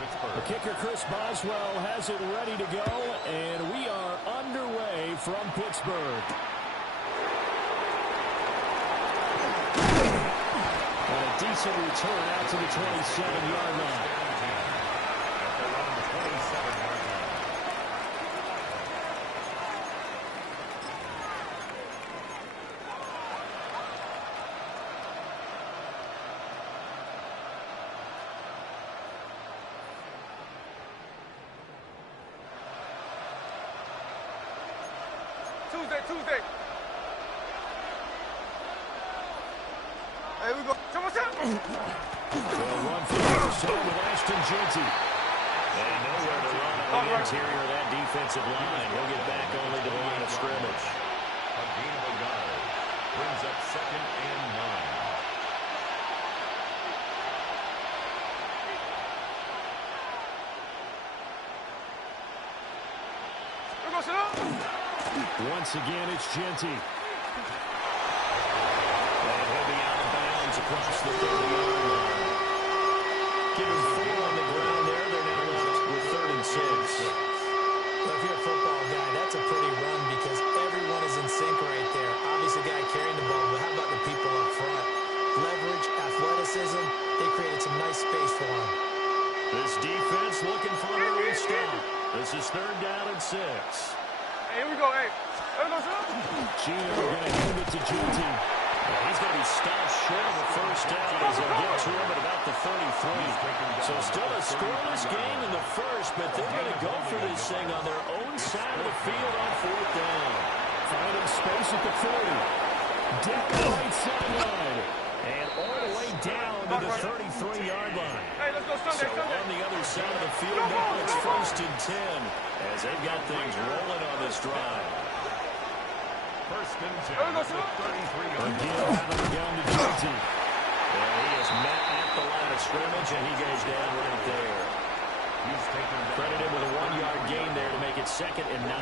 The kicker, Chris Boswell, has it ready to go, and we are underway from Pittsburgh. And a decent return out to the 27-yard line. Tuesday. Hey, we go. They'll run for the other side with Ashton Jeanty. They know where to run on the interior of that defensive line. He'll get back only to the line of scrimmage. A gain of a yard brings up 2nd and 9. Once again, it's Jeanty. And he'll be out of bounds across the 30-yard line. Give him 4 on the ground there. They're now left with 3rd and 6. Well, if you're a football guy, that's a pretty run because everyone is in sync right there. Obviously, guy carrying the ball, but how about the people up front? Leverage, athleticism, they created some nice space for him. This defense looking for an early stop. This is 3rd down and 6. Hey, here we go. Hey. Gino going to hand it to Jeanty. He's going to be stopped short of the first down as they get to him at about the 33. So still a scoreless game in the first, but they're going to go for this thing on their own side of the field on 4th down. Finding space at the 40. Down the right sideline. And all the way down to the 33-yard line. So on the other side of the field now, it's 1st and 10 as they've got things rolling on this drive. 1st and 10 at the 33-yard line. Again, out of the gun to Jeanty. And he is met at the line of scrimmage, and he goes down right there. He's taken credited with a 1-yard gain there to make it 2nd and 9.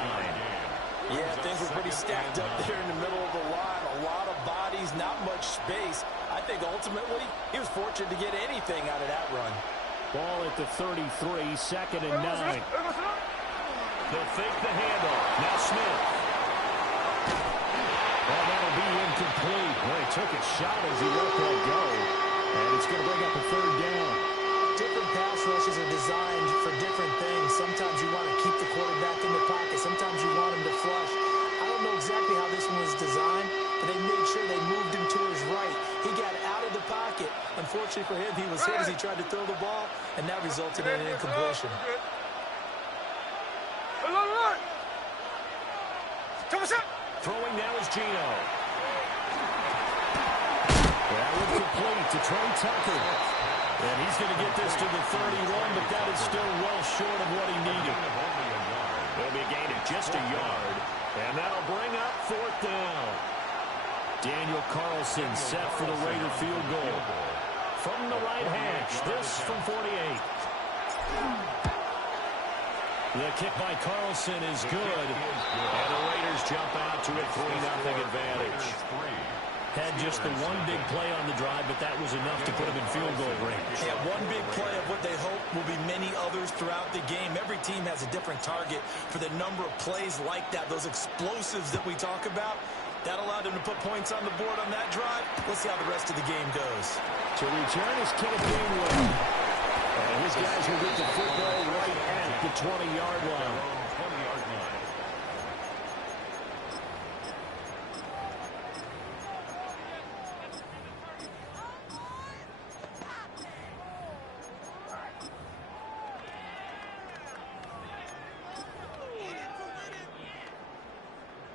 Yeah, things were pretty stacked up there in the middle of the line. A lot of bodies, not much space. I think ultimately he was fortunate to get anything out of that run. Ball at the 33, 2nd and 9. They'll fake the handoff. Now Smith. Oh, that'll be incomplete. Well, he took a shot as he let that go. And it's going to bring up a 3rd down. Different pass rushes are designed for different things. Sometimes you want to keep the quarterback in the pocket. Sometimes you want him to flush. I don't know exactly how this one was designed, but they made sure they moved him to his right. He got out of the pocket. Unfortunately for him, he was hit as he tried to throw the ball, and that resulted in an incompletion. Throwing now is Gino. That would complete to Trey Tucker. And he's going to get this to the 31, but that is still well short of what he needed. It'll be a gain of just a yard, and that'll bring up 4th down. Daniel Carlson set for the Raider field goal. From the right hash, this from 48. The kick by Carlson is good, and the Raiders jump out to a 3-0 advantage. Had just the one big play on the drive, but that was enough to put them in field goal range. Yeah, one big play of what they hope will be many others throughout the game. Every team has a different target for the number of plays like that, those explosives that we talk about. That allowed them to put points on the board on that drive. Let's see how the rest of the game goes. To return is Kenneth Gainwell. And his guys will get the football right at the 20-yard line.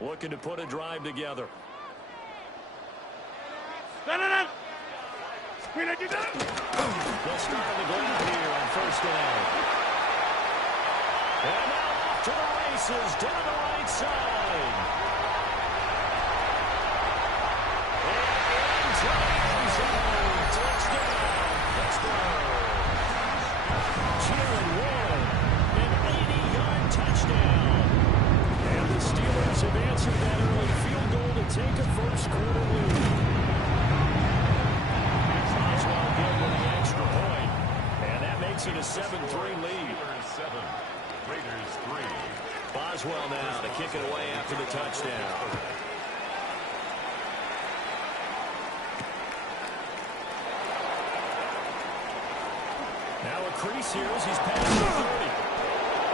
Looking to put a drive together. They'll start on the ground here on 1st down. And now off to the races down the right side. And into the end zone. Touchdown. Touchdown. Jalen Warren, an 80-yard touchdown. And the Steelers have answered that early field goal to take a first-quarter lead. Oswald good with the extra point. And that makes points and a 7-3 lead. Steelers 7, Raiders 3. Boswell now to kick it away after the touchdown. Now a crease here as he's past the 30.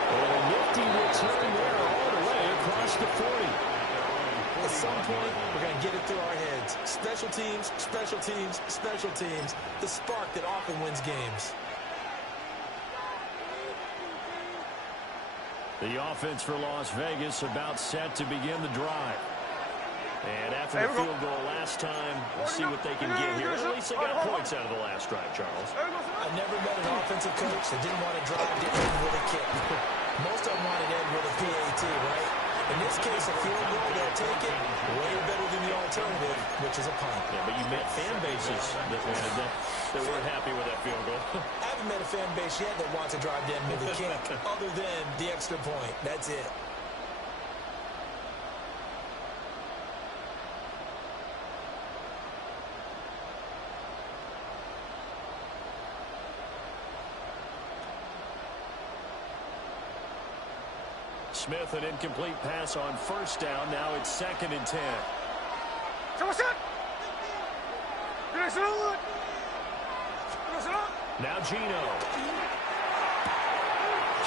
And a nifty return there all the way across the 40. At some point, we're going to get it through our heads. Special teams, special teams, special teams. The spark that often wins games. The offense for Las Vegas about set to begin the drive. And after the field goal last time, we'll see what they can get here. At least they got points out of the last drive, Charles. I never met an offensive coach that didn't want to drive to end with a kick. Most of them want to end with a PAT, right? In this case, a field goal, they'll take it way better than the alternative, which is a punt. Yeah, but you met fan bases that wanted that weren't happy with that field goal. I haven't met a fan base yet that wants to drive to end with a kick, other than the extra point. That's it. Smith, an incomplete pass on first down. Now it's 2nd and 10. Now Gino.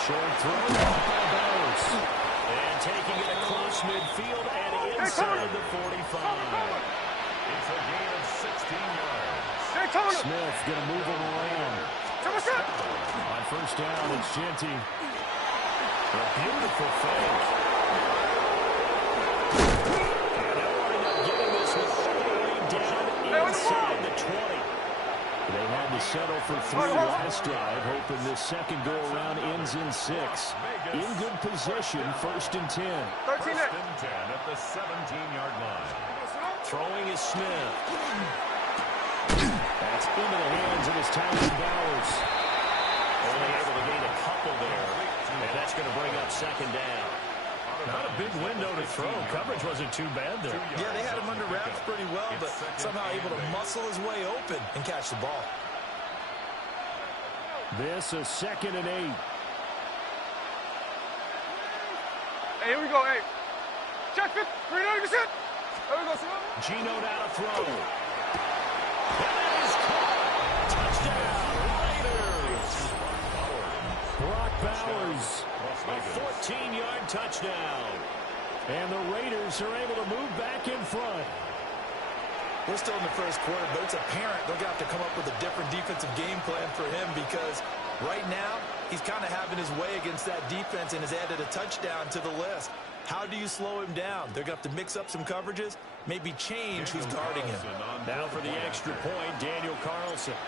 Short throw. Bowers. And taking it across midfield and inside the 45. It's a gain of 16 yards. Smith going to move him around. On first down, it's Genty. A beautiful fake. And they'll wind up getting this with all the way down inside the 20. They had to settle for 3 last drive, hoping this second go-around ends in 6. In good position, 1st and 10. 1st and 10 at the 17-yard line. Throwing is Smith. That's into the hands of his talented Bowers. Only able to gain a couple there. And that's going to bring up 2nd down. Not a big window to throw. Coverage wasn't too bad there. Yeah, they had him under wraps pretty well, but somehow able to muscle his way open and catch the ball. This is 2nd and 8. Hey, here we go, hey. Check it. 390%. There we go, sir. Gino now to throw. And that is caught. Touchdown, Raiders. Brock Bowers. A 14-yard touchdown. And the Raiders are able to move back in front. We're still in the first quarter, but it's apparent they're going to have to come up with a different defensive game plan for him because right now he's kind of having his way against that defense and has added a touchdown to the list. How do you slow him down? They're going to have to mix up some coverages, maybe change who's guarding him. Now for the extra point, Daniel Carlson.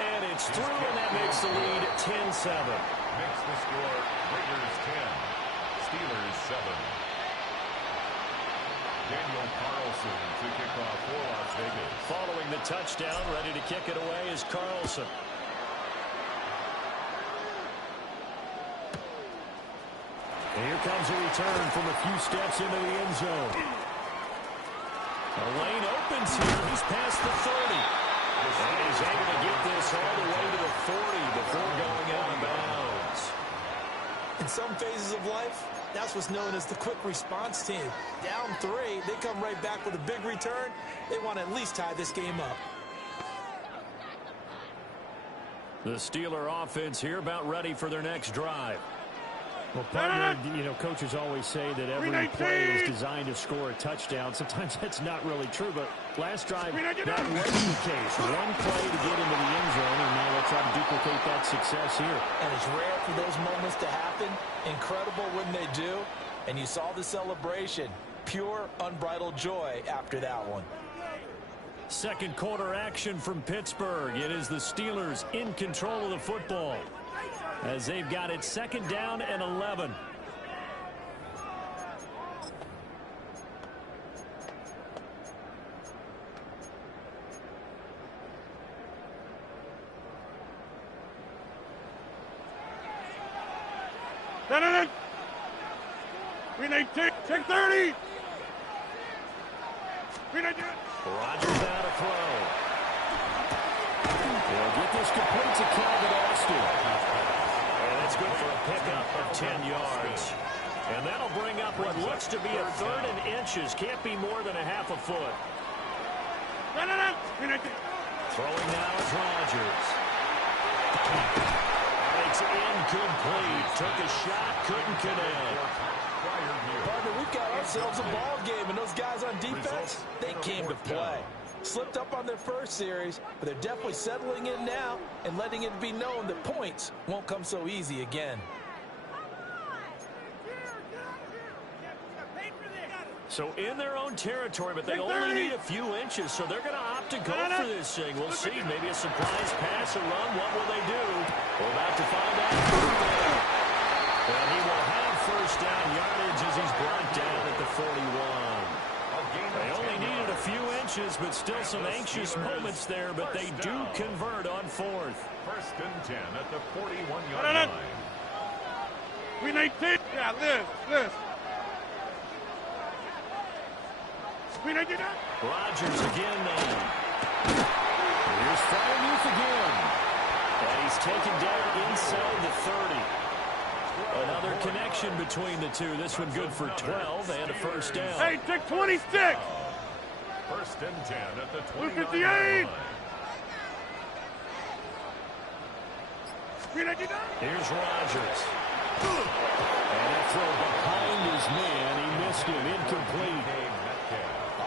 And it's through, and that makes the lead 10-7. Makes the score Raiders 10, Steelers 7. Daniel Carlson to kick off for Las Vegas. Following the touchdown, ready to kick it away is Carlson. And here comes a return from a few steps into the end zone. A lane opens here. He's past the 30. And he's able to get this all the way to the 40 before going out of bounds. In some phases of life, that's what's known as the quick response team. Down 3, they come right back with a big return. They want to at least tie this game up. The Steeler offense here about ready for their next drive. Well, partner, you know, coaches always say that every play is designed to score a touchdown. Sometimes that's not really true, but last drive, that wasn't the case. One play to get into the end zone, and now they'll try to duplicate that success here. And it's rare for those moments to happen. Incredible when they do. And you saw the celebration. Pure, unbridled joy after that one. Second quarter action from Pittsburgh. It is the Steelers in control of the football as they've got it 2nd down and 11. No. We need take 30. We need Rodgers now to throw. almost completes a Calvin Austin. And that's good for a pickup of 10 yards. And that'll bring up what looks to be a 3rd and inches. Can't be more than a half a foot. Throwing now is Rodgers. And it's incomplete. Took a shot, couldn't connect. Partner, we've got ourselves a ball game, and those guys on defense, they came to play. Slipped up on their first series, but they're definitely settling in now and letting it be known that points won't come so easy again. So in their own territory, but they only need a few inches, so they're going to opt to go for this thing. We'll see. Maybe a surprise pass, a run. What will they do? We're about to find out. And he will have first down yardage as he's brought down at the 41. They only needed a few inches, but still some anxious moments there, but they do convert on 4th. 1st and 10 at the 41-yard line. We need it. Yeah, Liz. We need it. Rodgers again now. Here's Freiermuth again. And he's taken down inside the 30. Another connection between the two. This one good for 12 and a first down. Hey, take 26. 1st and 10 at the 28. Here's Rodgers. And that throw behind his man. He missed him. Incomplete.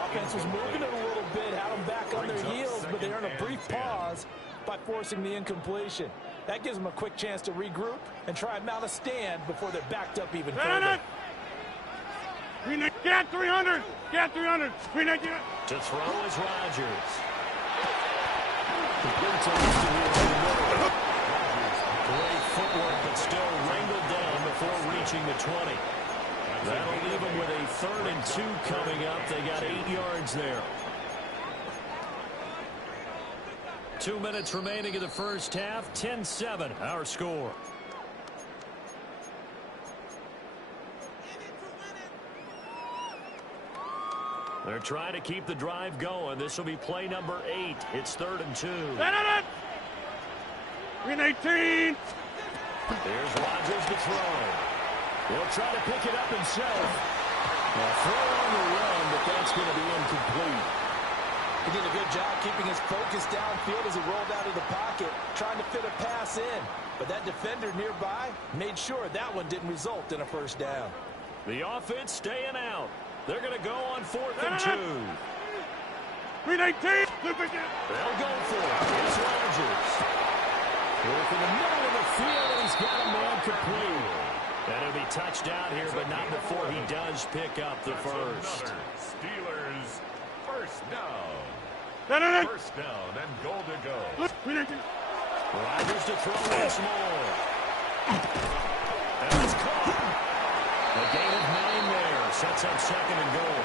Offense was moving it a little bit, had them back on their heels, but they earned a brief pause by forcing the incompletion. That gives them a quick chance to regroup and try and mount a stand before they're backed up even further. Get 300. Get 300. To throw is Rodgers. Great footwork, but still wrangled down before reaching the 20. That'll leave them with a 3rd and 2 coming up. They got 8 yards there. 2 minutes remaining in the first half. 10-7, our score. They're trying to keep the drive going. This will be play number 8. It's 3rd and 2. Win 18. There's Rodgers to throw. He'll try to pick it up himself. Now throw on the run, but that's going to be incomplete. He did a good job keeping his focus downfield as he rolled out of the pocket, trying to fit a pass in. But that defender nearby made sure that one didn't result in a first down. The offense staying out. They're going to go on 4th and 2. Win 18. They'll go for it. Here's Rodgers. Work in the middle of the field, and he's got a man complete. And it'll be touchdown here, but not before he does pick up the first. Steelers first down. 1st down and goal to go. Rodgers to throw once more. And it's caught. A gain of 9 there. Sets up 2nd and goal.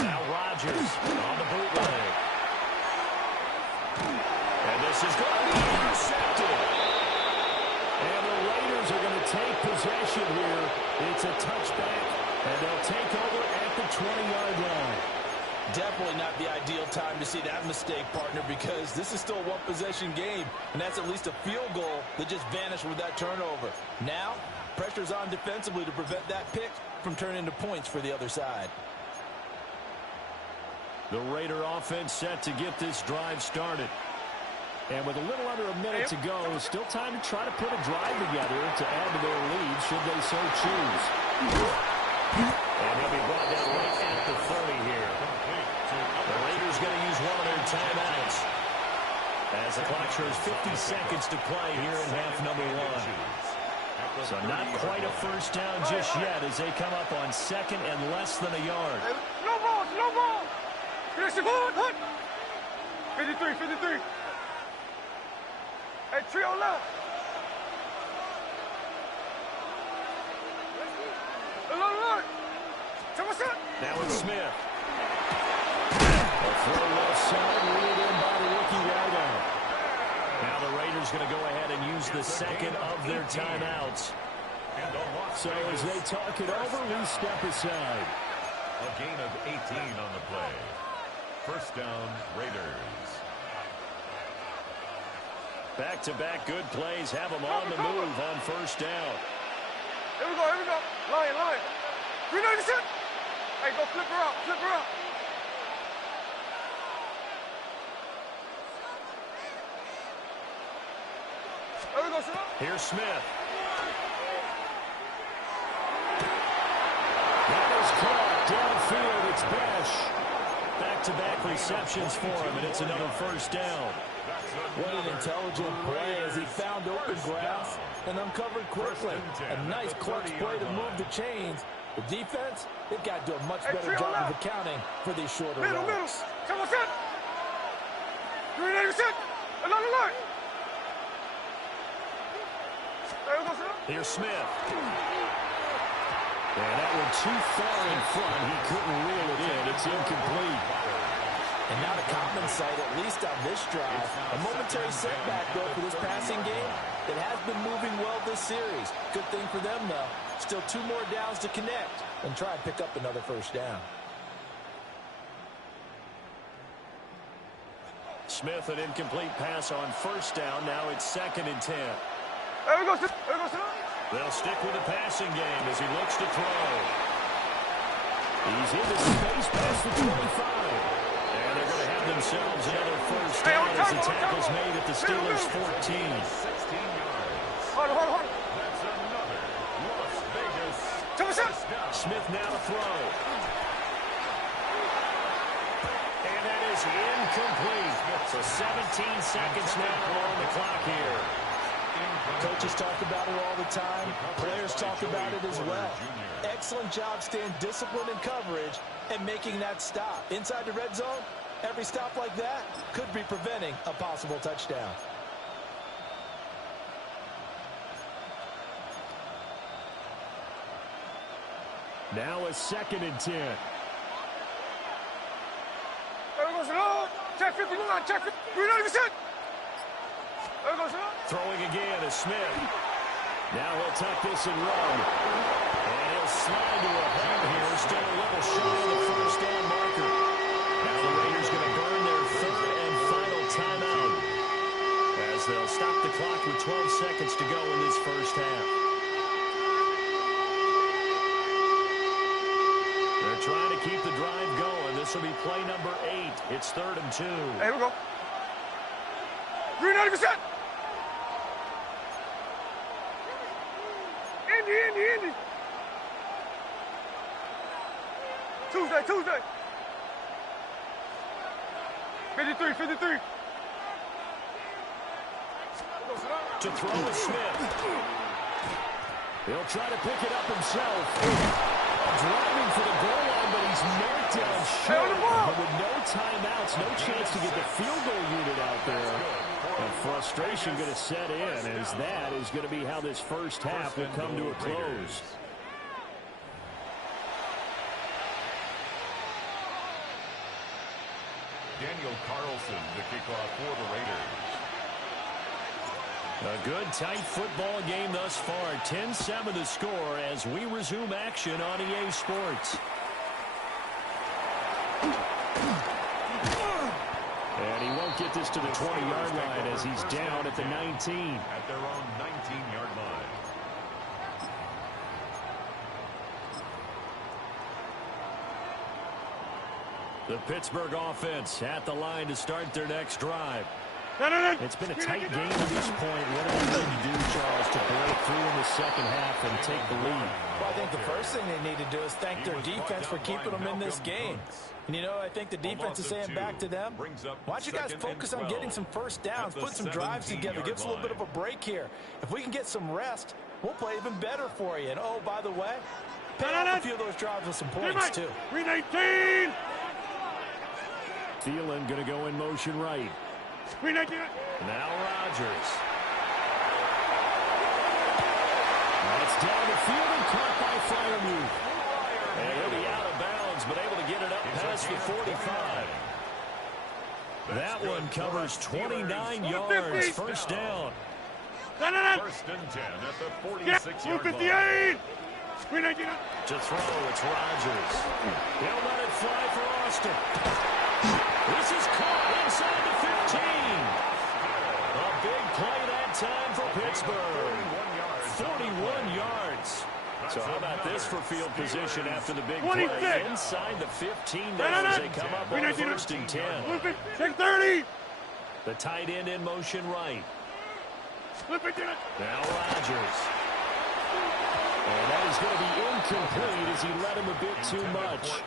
Now Rodgers on the bootleg. And this is going to be intercepted. And the Raiders are going to take possession here. It's a touchback, and they'll take over at the 20-yard line. Definitely not the ideal time to see that mistake, partner, because this is still a one-possession game, and that's at least a field goal that just vanished with that turnover. Now, pressure's on defensively to prevent that pick from turning into points for the other side. The Raider offense set to get this drive started. And with a little under a minute to go, still time to try to put a drive together to add to their lead, should they so choose. And he'll be brought down right at the 30 here. The Raiders going to use one of their timeouts as the clock shows 50 seconds to play here in half number 1. So not quite a first down just yet as they come up on 2nd and less than a yard. No ball, no ball. 53, 53. Hey, trio left. Look. What's up? Now it's Smith. A throw left side, reeled in by the rookie right out. Now the Raiders going to go ahead and use the second of their timeouts. So as they talk it over, we step aside. A gain of 18 on the play. First down, Raiders. Back-to-back good plays have them on the move on first down. Here we go, here we go. Lion. 396. Hey, go flip her out, flip her out. There we go, sir. Here's Smith. That is caught downfield. It's Bash. Back-to-back receptions for him, and it's another first down. What an intelligent play as he found open grass and uncovered quickly. A nice clutch play to move the chains. The defense, they've got to do a much better job of accounting for these shorter routes. Middle. Come on, set. 386. Another line. There we go, sir. Here's Smith. And that one too far in front. He couldn't reel it in. It's incomplete. And not a common sight, at least on this drive. A momentary setback, though, for this passing game that has been moving well this series. Good thing for them, though. Still 2 more downs to connect and try and pick up another first down. Smith, an incomplete pass on first down. Now it's 2nd and 10. There we go, sir. There we go, sir. They'll stick with the passing game as he looks to throw. He's in the space past the 25. And they're going to have themselves another first down as the tackle's made at the Steelers' 14. 16 yards. Hold on. That's another Las Vegas. First down. Smith now to throw. And that is incomplete. So 17 seconds now on the clock here. Coaches talk about it all the time. Players talk about it as well. Excellent job staying disciplined in coverage and making that stop. Inside the red zone, every stop like that could be preventing a possible touchdown. Now a 2nd and 10. There we go, sir. Check 50, check 50. 390%. There we go, sir. Throwing again is Smith. Now he'll tuck this and run. And he'll slide to a hole here. Still a little shy of the first down marker. Now the Raiders going to burn their 3rd and final timeout as they'll stop the clock with 12 seconds to go in this first half. They're trying to keep the drive going. This will be play number 8. It's 3rd and 2. Here we go. 390%. Indy. Tuesday. 53. To throw is Smith. He'll try to pick it up himself. Driving for the goal line, but he's knocked down short. But with no timeouts, no chance to get the field goal unit out there. And frustration going to set in, as that is going to be how this first half will come to a close. Daniel Carlson, the kickoff for the Raiders. A good, tight football game thus far. 10-7 the score as we resume action on EA Sports. And he won't get this to the 20-yard line as he's down at the 19. At their own 19-yard line. The Pittsburgh offense at the line to start their next drive. It's been a tight game to this point. What do they need to do, Charles, to break through in the second half and take the lead? Well, I think the first thing they need to do is thank their defense for keeping them in this game. And, you know, I think the defense is saying back to them, why don't you guys focus on getting some first downs, put some drives together, give us a little bit of a break here. If we can get some rest, we'll play even better for you. And, oh, by the way, pay off a few of those drives with some points, too. 319. Thielen going to go in motion right. 319. Now Rodgers. That's down the field and caught by Freiermuth. And he'll be out of bounds, but able to get it up past the 45. That one covers 29 yards. First down. First and 10 at the 46-yard line. To throw, it's Rodgers. He'll let it fly for Austin. This is caught inside the 15. A big play that time for Pittsburgh. 41 yards. So how about this for field position after the big play? Inside the 15 now as they come up on first and 10. Check 30. The tight end in motion right. Now Rodgers. And that is going to be incomplete as he led him a bit too much.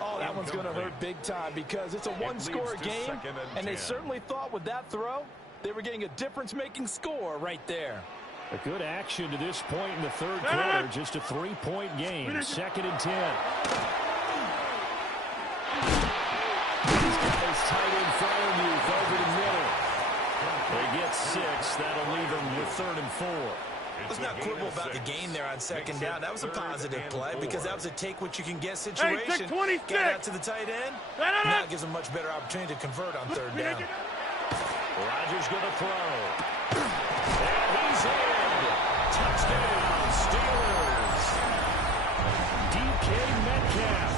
Oh, that one's going to hurt big time because it's a one-score game, and they certainly thought with that throw they were getting a difference-making score right there. A good action to this point in the third quarter. Just a 3-point game. Second and 10. These guys tight end Fryermuth over the middle. They get 6. That'll leave them with 3rd and 4. Let's not quibble about the game there on second down. That was a positive play because that was a take-what-you-can-get situation. Got out to the tight end. Now it gives them a much better opportunity to convert on third down. Rodgers going to throw. And he's in. Touchdown, Steelers. DK Metcalf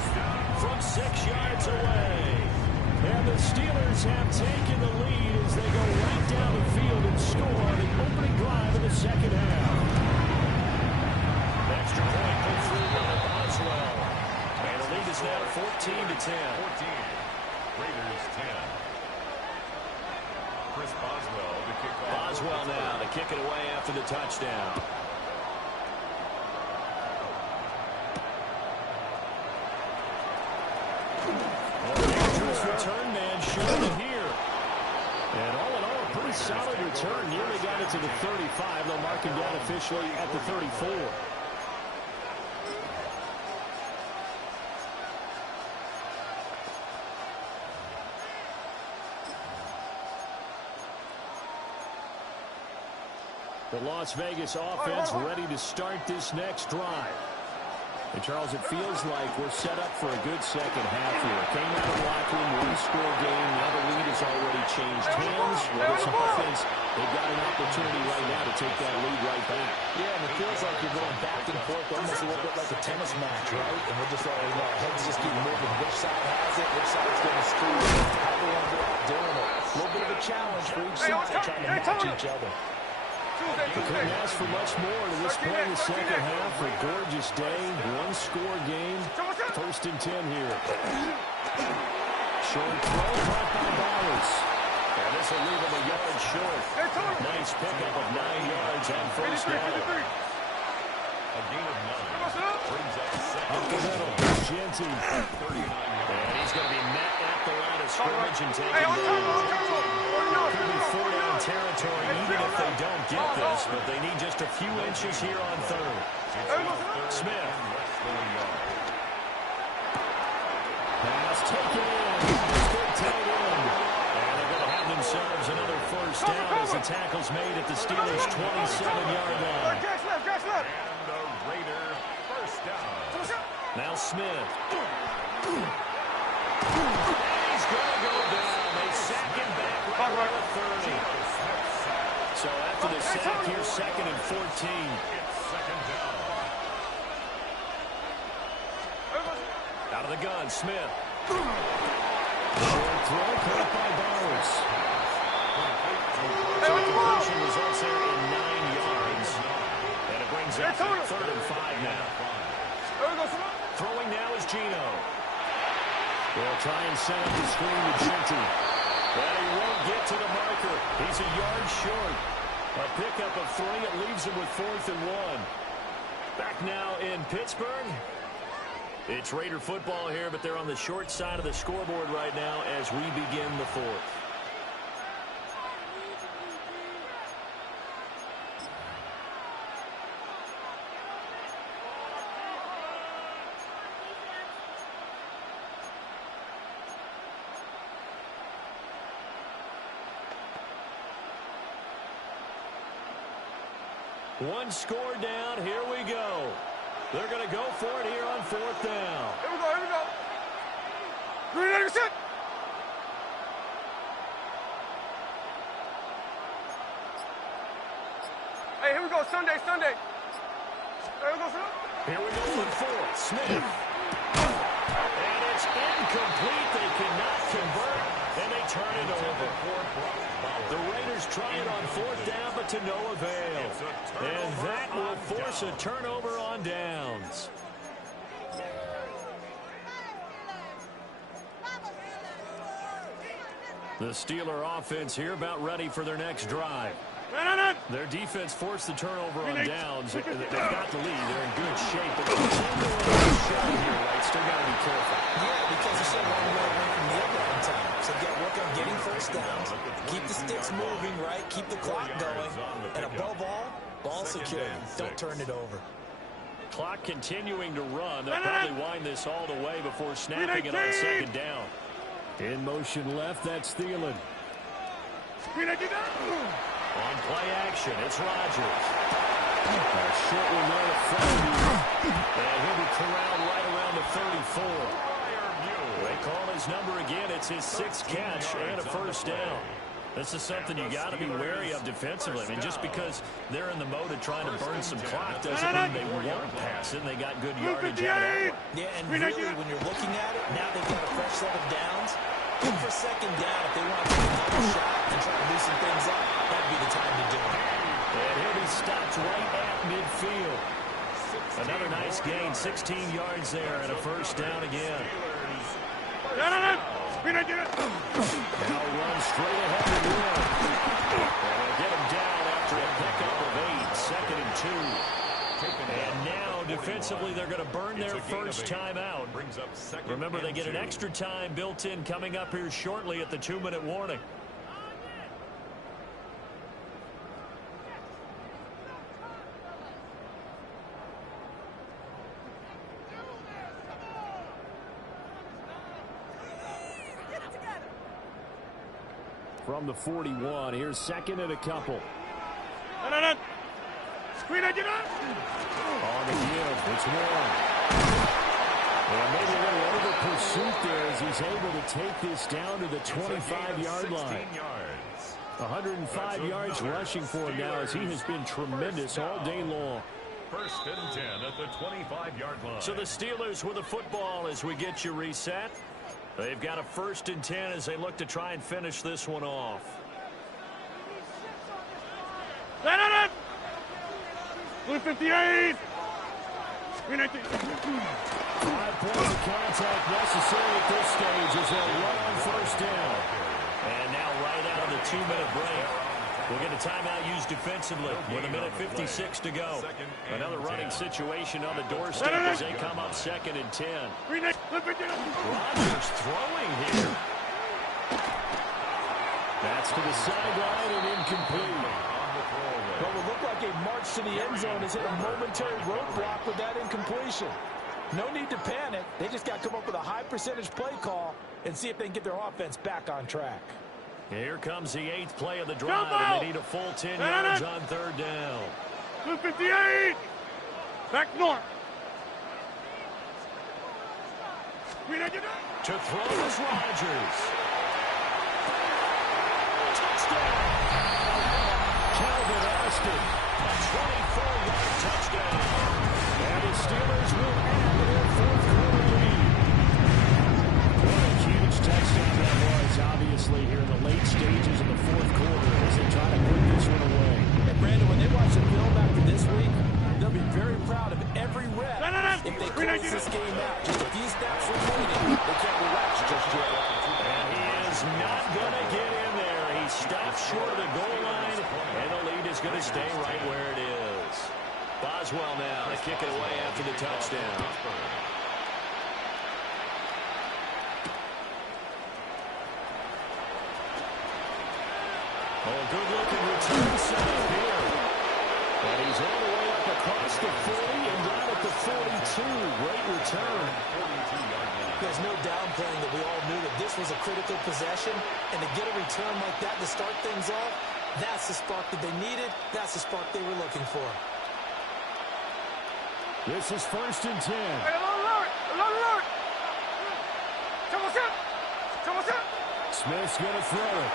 from 6 yards away. And the Steelers have taken the lead as they go right down the field and score on the opening drive of the second half. Extra point put through by Boswell. And the lead is now 14-10. 14. Raiders 10. Chris Boswell to kick off. Boswell now to kick it away after the touchdown. Return man showing it here. And all in all, a pretty solid return. Nearly got it to the 35. They'll mark him down officially at the 34. The Las Vegas offense ready to start this next drive. And, Charles, it feels like we're set up for a good second half here. Came out of the locker room, one-score game. Now the lead has already changed hands. With this offense, they've got an opportunity right now to take that lead right back. Yeah, and it feels like you're going back and forth, almost a little bit like a tennis match, right? And we're just already know our heads just keep moving. Which side has it? Which side's going to score? How do we want to go out doing it? A little bit of a challenge for each side, trying to match each other. You couldn't ask for much more to this point in the second half. A gorgeous day, one-score game. First and 10 here. Short throw, caught by Bowers. And this will leave him a yard short. Nice pickup of 9 yards on first down. A gain of 9. Brings up second. Up the middle, Genty. 39 yards. And he's going to be met at the line of scrimmage and taken down. Could be 4-down territory even if they don't get this, but they need just a few inches here on third. Smith. Pass taken in. Good tight end. And they're going to have themselves another first down as the tackle's made at the Steelers' 27-yard line. And a Raider first down. Now Smith. He's going to go down. They sack him back right at the 30. So after the sack, here's second and 14. It's second down. Out of the gun, Smith. Short throw, caught by Bowers. So completion results there in 9 yards. And it brings up third and 5 now. Throwing now is Gino. They'll try and set up the screen with Genty. But he won't get to the marker. He's a yard short. A pickup of 3. It leaves him with 4th and 1. Back now in Pittsburgh. It's Raider football here, but they're on the short side of the scoreboard right now as we begin the 4th. One score down. Here we go. They're going to go for it here on 4th down. Here we go. Green Egg set. Hey, here we go. Sunday. Here we go, son. Here we go on fourth. Smith. And it's incomplete. They cannot convert, and they turn it over. The Raiders try it on fourth down, but to no avail. And that will force a turnover on downs. The Steeler offense here about ready for their next drive. Their defense forced the turnover on downs. They've got the lead. They're in good shape. But they're here, right? Still got to be careful. Yeah, because they're so long way away from the other end time. So you got to work on getting first downs. Keep the sticks moving, right? Keep the clock going. And above all, ball security. Don't turn it over. Clock continuing to run. They'll probably wind this all the way before snapping it on second down. In motion left, that's Thielen. On play action, it's Rodgers. Short one there to Freddie. And he'll be corralled right around the 34. They call his number again. It's his sixth catch and a first down. This is something you got to be wary of defensively. I mean, just because they're in the mode of trying to burn some clock doesn't mean they won't pass it. And they got good yardage out of that one. Yeah, and really, when you're looking at it, now they've got a fresh set of downs. Look for second down if they want to take another shot and try to loosen things up. That'd be the time to do it. And he'll be stopped right at midfield. Another nice gain, 16 yards there and a first down again. Now run straight ahead and win. And they'll get him down after a pickup of 8, second and 2. And now, defensively, they're going to burn their first time out. Remember, they get an extra time built in coming up here shortly at the 2-minute warning. From the 41, here's second and a couple. Screen it, get up! On the give, it's Warren. And maybe a little over pursuit there as he's able to take this down to the 25-yard line. 105 yards rushing for him now as he has been tremendous all day long. First and 10 at the 25-yard line. So the Steelers with the football as we get you reset. They've got a first and 10 as they look to try and finish this one off. Blue 58! 5 points of contact necessary at this stage as they'll run on first down. And now right out of the 2-minute break, we'll get a timeout used defensively with 1:56 to go. Another running situation on the doorstep as they come up second and 10. Rodgers throwing here. That's to the sideline and incomplete. What would look like a march to the end zone has hit a momentary roadblock with that incompletion. No need to panic. They just got to come up with a high percentage play call and see if they can get their offense back on track. Here comes the 8th play of the drive, and they need a full 10 yards on third down. 258! Back north. To throw is Rodgers. Touchdown! Calvin Austin, a 24-yard touchdown. And the Steelers will add their fourth-quarter lead. What a huge touchdown that was, obviously, here in the late stages of the fourth quarter as they try to put this one away. And Brandon, when they watch the film after this week, they'll be very proud of every rep. If they close this game out, just a few snaps remaining, they can't relax just yet. And he is not going to get in there. He stops short of the goal line, and the lead is going to stay right where it is. Boswell now to kick it away after the touchdown. Oh, good-looking return set up here. And he's all the way up across the 40 and down at the 42. Great return. There's no downplaying that we all knew that this was a critical possession, and to get a return like that to start things off, that's the spark that they needed. That's the spark they were looking for. This is first and 10. Hey, alert! Smith's going to throw it.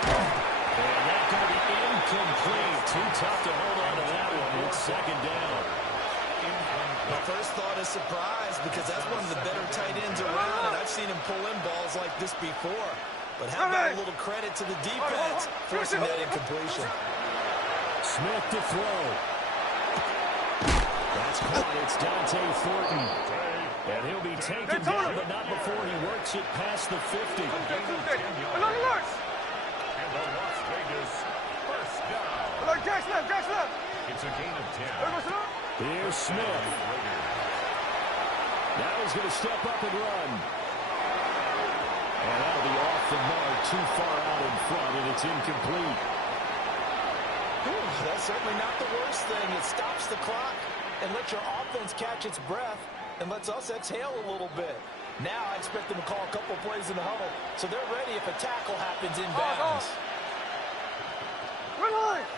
And that going to be incomplete. Too tough to hold on to that one. It's second down. My first thought is surprise because that's one of the better tight ends around, and I've seen him pull in balls like this before. But how about a little credit to the defense forcing that incompletion? Smith to throw. That's caught. It's Dante Thornton. And he'll be taken down, but not before he works it past the 50. And the Las Vegas first down. It's a gain of 10. Here's Smith. Now he's going to step up and run. And that'll be off the mark, too far out in front, and it's incomplete. That's certainly not the worst thing. It stops the clock and lets your offense catch its breath and lets us exhale a little bit. Now I expect them to call a couple plays in the huddle, so they're ready if a tackle happens in bounds. Run line.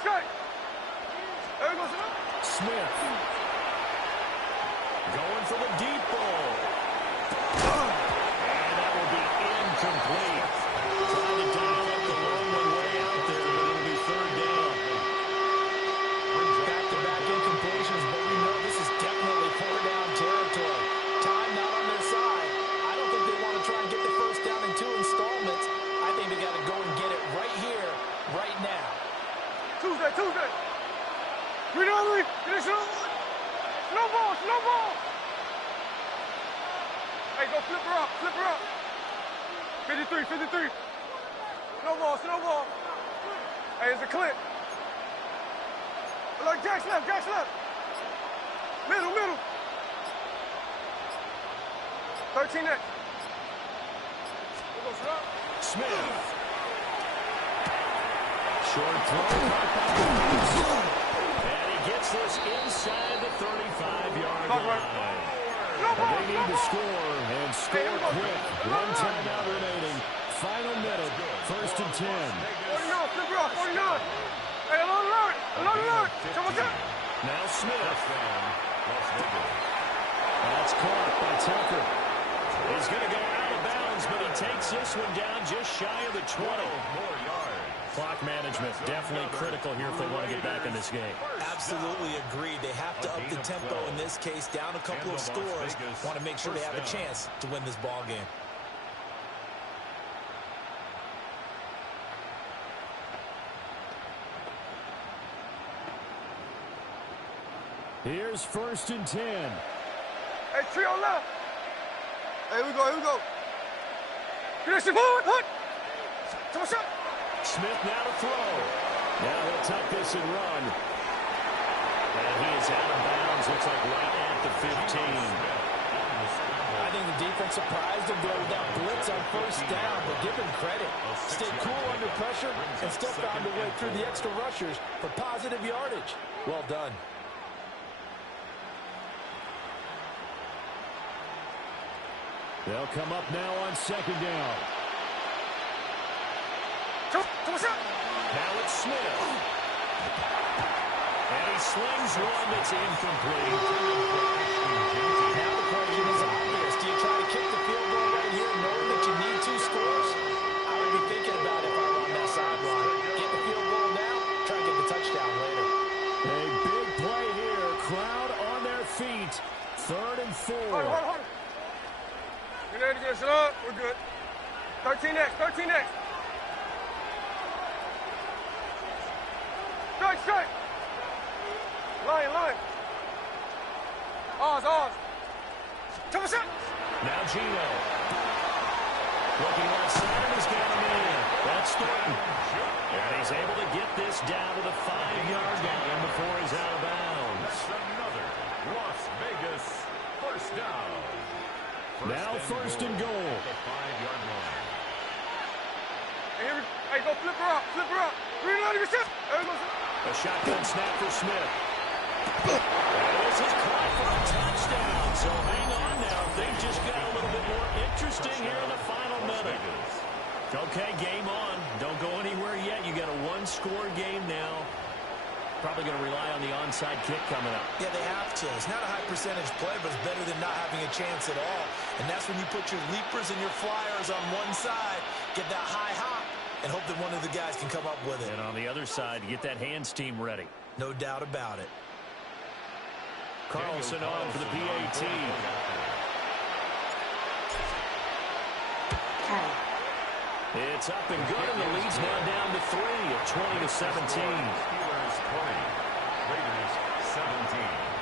Strike. There we go, Smith. Going for the deep ball. And that will be incomplete. Trying to dial up the long one way out there, but it'll be third down. Back-to-back incompletions, but we know this is definitely four-down territory. Time not on their side. I don't think they want to try and get the first down in 2 installments. I think they got to go and get it right here, right now. Tuesday. Read on, finish it. Slow ball. Hey, go flip her up. 53. Slow ball. Hey, it's a clip. Like Jack's left. Middle. 13 next. Smith. Short throw. And he gets this inside the 35-yard line. They need to score and score quick. One timeout remaining. Final minute. First and 10. 49. Hey, alert. Now Smith. That's caught by Tucker. He's going to go out of bounds, but he takes this one down just shy of the 20. More yards. Clock management definitely critical here if they want to get back in this game. Absolutely agreed. They have to up the tempo in this case, down a couple of scores. Want to make sure they have a chance to win this ball game. Here's first and 10. Hey, trio left. Here we go. Finish it forward. Hunt. Shot. Smith now to throw. Now he'll tuck this and run. And he is out of bounds. Looks like right at the 15. I think the defense surprised him there with that blitz on first down, but give him credit. Stayed cool under pressure and still found a way through the extra rushers for positive yardage. Well done. They'll come up now on second down. Now it's Smith. And he slings one that's incomplete. Now the question is obvious. Do you try to kick the field goal right here knowing that you need 2 scores? I would be thinking about it if I were on that sideline. Get the field goal now, try and get the touchdown later. A big play here. Crowd on their feet. 3rd and 4. Hold. You're ready to get it up? We're good. 13 next. Strike. Line. Ours. Now Gino. Looking left side, he's got him in. That's Thornton. And he's able to get this down to the 5-yard line before he's out of bounds. That's another Las Vegas first down. Now first and goal. The 5-yard line. Hey, go flip her up. Reload your shit. There we go. A shotgun snap for Smith. And this is caught for a touchdown. So hang on now. Things just got a little bit more interesting here in the final minute. Okay, game on. Don't go anywhere yet. You got a 1-score game now. Probably going to rely on the onside kick coming up. Yeah, they have to. It's not a high percentage play, but it's better than not having a chance at all. And that's when you put your leapers and your flyers on one side, get that high hop, and hope that one of the guys can come up with it. And on the other side, get that hands team ready. No doubt about it. Carlson on for the PAT. It's up and good, and the lead's now down to 3 at 20-17. Steelers 20, Raiders 17.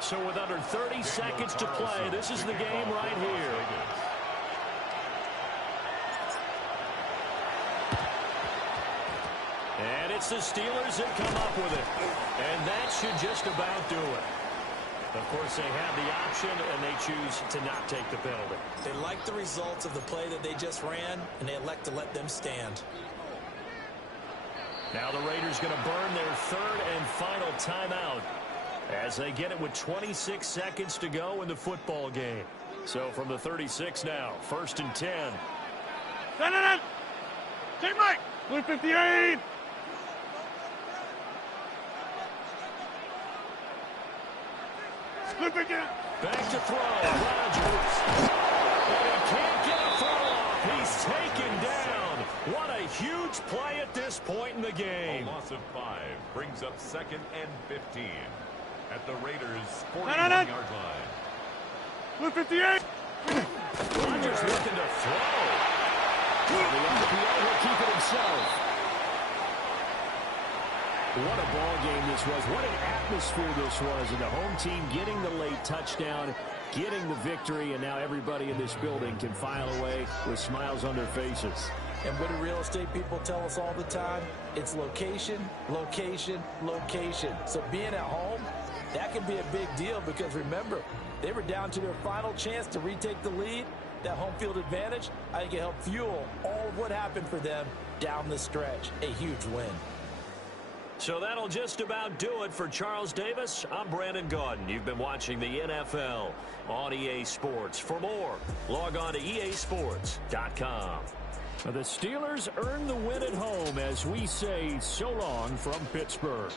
So with under 30 seconds to play, this is the game right here. And it's the Steelers that come up with it. And that should just about do it. Of course, they have the option, and they choose to not take the penalty. They like the results of the play that they just ran, and they elect to let them stand. Now the Raiders going to burn their third and final timeout as they get it with 26 seconds to go in the football game. So from the 36 now, 1st and 10. Send it in. Team right. Blue 58. Flip again. Back to throw. Rodgers. And he can't get a throw off. He's taken down. What a huge play at this point in the game. A loss of 5 brings up 2nd and 15 at the Raiders' 41-yard line. Blue 58. Rodgers looking to throw. The RPO will keep it himself. What a ball game this was. What an atmosphere this was. And the home team getting the late touchdown, getting the victory, and now everybody in this building can file away with smiles on their faces. And what do real estate people tell us all the time? It's location, location, location. So being at home, that can be a big deal because remember, they were down to their final chance to retake the lead. That home field advantage, I think it helped fuel all of what happened for them down the stretch. A huge win. So that'll just about do it for Charles Davis. I'm Brandon Gaudin. You've been watching the NFL on EA Sports. For more, log on to easports.com. The Steelers earn the win at home as we say so long from Pittsburgh.